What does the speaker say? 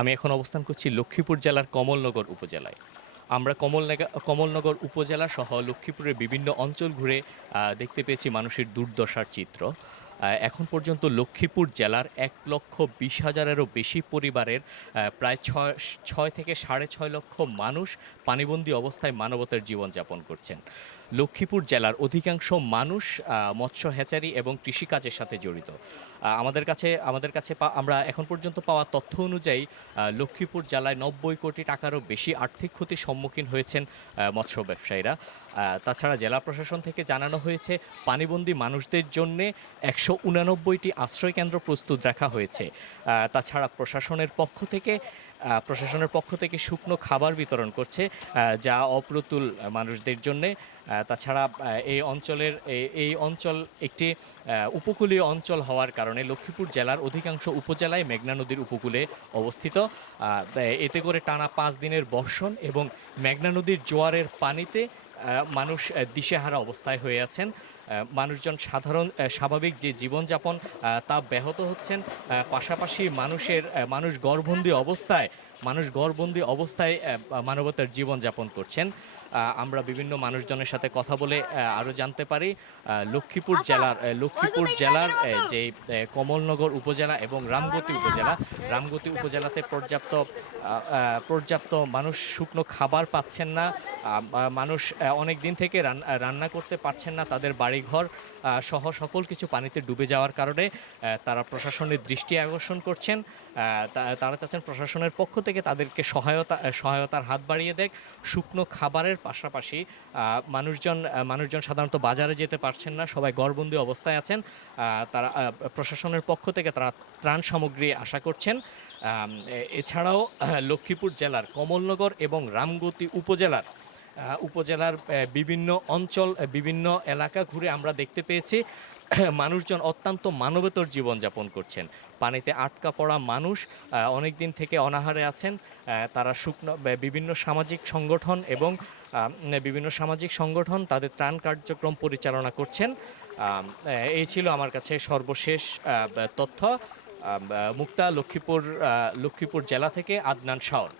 আমি এখন অবস্থান করছি লক্ষ্মীপুর জেলার কমলনগর উপজেলায়। আমরা কমলনগর উপজেলা সহ লক্ষ্মীপুরের বিভিন্ন অঞ্চল ঘুরে দেখতে পেয়েছি মানুষের দুর্দশার চিত্র। এখন পর্যন্ত লক্ষ্মীপুর জেলার ১,২০,০০০-এরও বেশি পরিবারের প্রায় ৬ থেকে ৬.৫ লক্ষ মানুষ পানিবন্দী অবস্থায় মানবতার জীবনযাপন করছেন। লক্ষ্মীপুর জেলার অধিকাংশ মানুষ মৎস্য হ্যাচারি এবং কৃষিকাজের সাথে জড়িত। আমাদের কাছে আমরা এখন পর্যন্ত পাওয়া তথ্য অনুযায়ী লক্ষ্মীপুর জেলায় ৯০ কোটি টাকারও বেশি আর্থিক ক্ষতির সম্মুখীন হয়েছেন মৎস্য ব্যবসায়ীরা। তাছাড়া জেলা প্রশাসন থেকে জানানো হয়েছে পানিবন্দী মানুষদের জন্যে ১৮৯টি আশ্রয়কেন্দ্র প্রস্তুত রাখা হয়েছে। তাছাড়া প্রশাসনের পক্ষ থেকে শুকনো খাবার বিতরণ করছে, যা অপ্রতুল মানুষদের জন্যে। তাছাড়া এই অঞ্চল একটি উপকূলীয় অঞ্চল হওয়ার কারণে লক্ষ্মীপুর জেলার অধিকাংশ উপজেলায় মেঘনা নদীর উপকূলে অবস্থিত। এতে করে টানা ৫ দিনের বর্ষণ এবং মেঘনা নদীর জোয়ারের পানিতে মানুষ দিশেহারা অবস্থায় হয়ে আছেন। মানুষজন স্বাভাবিক যে জীবনযাপন তা ব্যাহত হচ্ছেন। পাশাপাশি মানুষ গড়বন্দি অবস্থায় মানবতার জীবনযাপন করছেন। আমরা বিভিন্ন মানুষজনের সাথে কথা বলে আরও জানতে পারি লক্ষ্মীপুর জেলার যে কমলনগর উপজেলা এবং রামগতি উপজেলাতে পর্যাপ্ত মানুষ শুকনো খাবার পাচ্ছেন না। মানুষ অনেক দিন থেকে রান্না করতে পারছেন না। তাদের বাড়িঘর সহ সকল কিছু পানিতে ডুবে যাওয়ার কারণে তারা প্রশাসনের দৃষ্টি আকর্ষণ করছেন। তারা চাচ্ছেন প্রশাসনের পক্ষ থেকে তাদেরকে সহায়তার হাত বাড়িয়ে দেয়। শুকনো খাবারের পাশাপাশি মানুষজন সাধারণত বাজারে যেতে পারছেন না, সবাই ঘরবন্দি অবস্থায় আছেন। তারা প্রশাসনের পক্ষ থেকে তারা ত্রাণ সামগ্রী আশা করছেন। এছাড়াও লক্ষ্মীপুর জেলার কমলনগর এবং রামগতি উপজেলার বিভিন্ন এলাকা ঘুরে আমরা দেখতে পেয়েছি মানুষজন অত্যন্ত মানবেতর জীবনযাপন করছেন। পানিতে আটকা পড়া মানুষ অনেক দিন থেকে অনাহারে আছেন। তারা বিভিন্ন সামাজিক সংগঠন তাদের ত্রাণ কার্যক্রম পরিচালনা করছেন। এই ছিল আমার কাছে সর্বশেষ তথ্য। মুক্তা, লক্ষ্মীপুর জেলা থেকে আদনান শাওন।